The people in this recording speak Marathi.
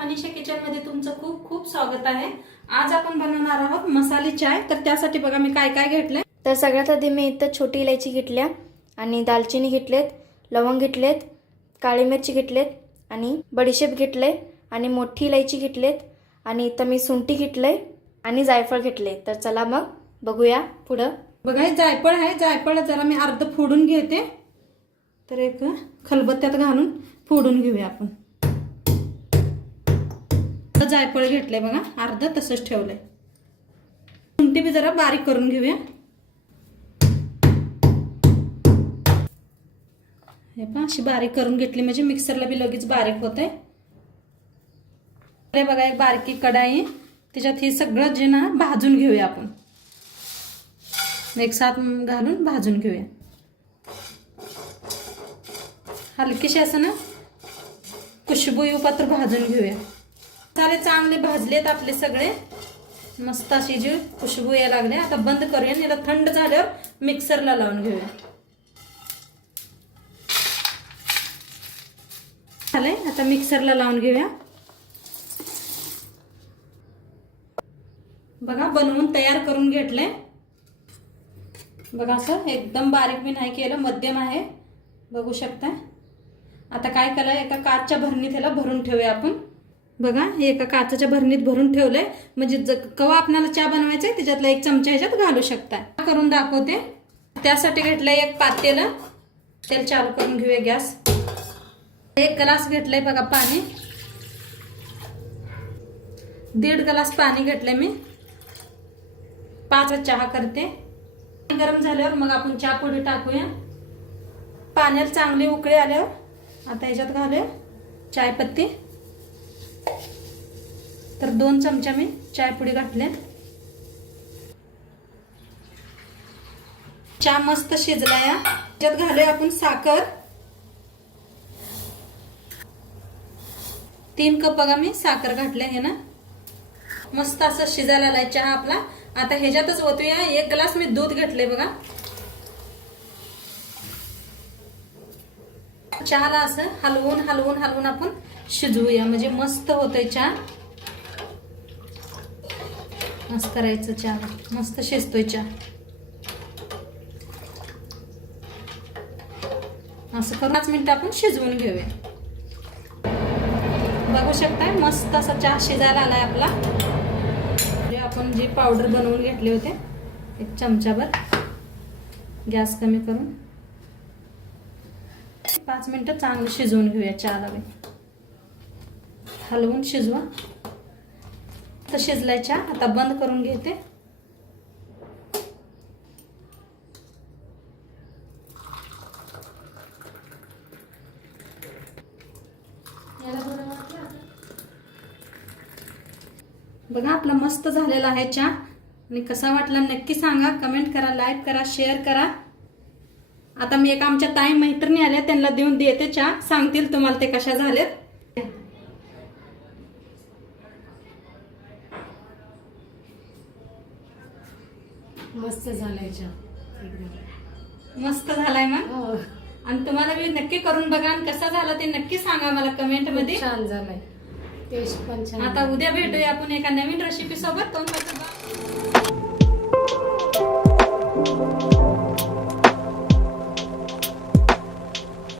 मनीषा किचन मध्ये तुमचं खूप खूप स्वागत आहे। आज आपण बनवणार आहोत मसाले चाय। तर त्यासाठी बघा मी काय काय घेतले। तर सगळ्यात आधी मी इथं छोटी इलायची घेतल्या आणि दालचिनी घेतलेत, लवंग घेतलेत, काळी मिरची घेतलेत आणि बडीशेप घेतले आणि मोठी इलायची घेतलेत आणि इथं मी सुंठी घेतले आणि जायफळ घेतले। तर चला मग बघूया पुढं। बघा हे जायफळ आहे, जायफळ जरा मी अर्ध फोडून घेते। तर एक खलबत्त्यात घालून फोडून घेऊया आपण। जायफळ घेतले बघा, अर्ध तसंच ठेवले। सुंठी बी जरा बारीक करून घेऊया। हे पहा अशी बारीक करून घेतली म्हणजे मिक्सरला बी लगेच बारीक होते। अरे बघा एक बारकी कढाई, त्याच्यात हे सगळं जे ना भाजून घेऊया आपण। एक साथ घालून भाजून घेऊया। हलकीशी असं ना खुशबू येऊपात्र भाजून घेऊया। मसाले चांगले भाजलेत आपले सगळे, मस्त अशी जी खुशबू यायला लागले। आता बंद करूया, याला थंड झाल्यावर मिक्सरला लावून घेऊया। झालंय, आता मिक्सरला लावून घेऊया। बघा बनवून तयार करून घेतले। बघा असं एकदम बारीक मी नाही केलं, मध्यम आहे, बघू शकता। आता काय केलं, एका काचच्या भरणीत त्याला भरून ठेवूया आपण। बघा हे एका काचेच्या भरणीत भरून ठेवलंय, म्हणजे कवा आपल्याला चहा बनवायचा आहे त्याच्यातला एक चमचा ह्याच्यात घालू शकता। करून दाखवते। त्यासाठी घेतलंय एक पातेलं, तेल चालू करून घेऊया गॅस। एक ग्लास घेतलंय बघा पाणी, 1.5 ग्लास पाणी घेतलंय मी। 5 चहा करते। गरम झाल्यावर मग आपण चहा पुडी टाकूया। पाण्याला चांगली उकळी आल्यावर आता ह्याच्यात घालूया चाय पत्ती। तर 2 चमचा मी चाय पुडी घातले। चहा मस्त शिजला या, त्याच्यात घालूया आपण साखर। 3 कप बघा मी साखर घातले हे ना। मस्त असं शिजायला आलाय चहा आपला। आता ह्याच्यातच ओतूया 1 ग्लास मी दूध घेतले बघा। चहाला असं हलवून हलवून हलवून आपण शिजवूया, म्हणजे मस्त होतोय चहा। मस्त करायचं चहा, मस्त शिजतोय चहा। असं करून 5 मिनिटं आपण शिजवून घेऊया। बघू शकताय मस्त असा चहा शिजायला आलाय आपला। आपण जी पावडर बनवून घेतले होते 1 चमचाभर, गॅस कमी करून 5 मिनिटं चांगलं शिजवून घेऊया चहाला। हलवून शिजवा। तर शिजलाय चहा, आता बंद करून घेते। बघा आपला मस्त झालेला आहे चहा। आणि कसा वाटला नक्की सांगा, कमेंट करा, लाईक करा, शेअर करा। आता मी एक आमच्या ताई मैत्रिणी आल्या, त्यांना देऊन देते चहा, सांगतील तुम्हाला ते कशा झालेत। मस्त झालाय चहा, मस्त झालाय मग। आणि तुम्हाला मी नक्की करून बघा आणि कसा झाला ते नक्की सांगा मला कमेंट मध्ये। छान झालाय, टेस्ट पण छान। आता उद्या भेटूया आपण एका नवीन रेसिपी सोबत।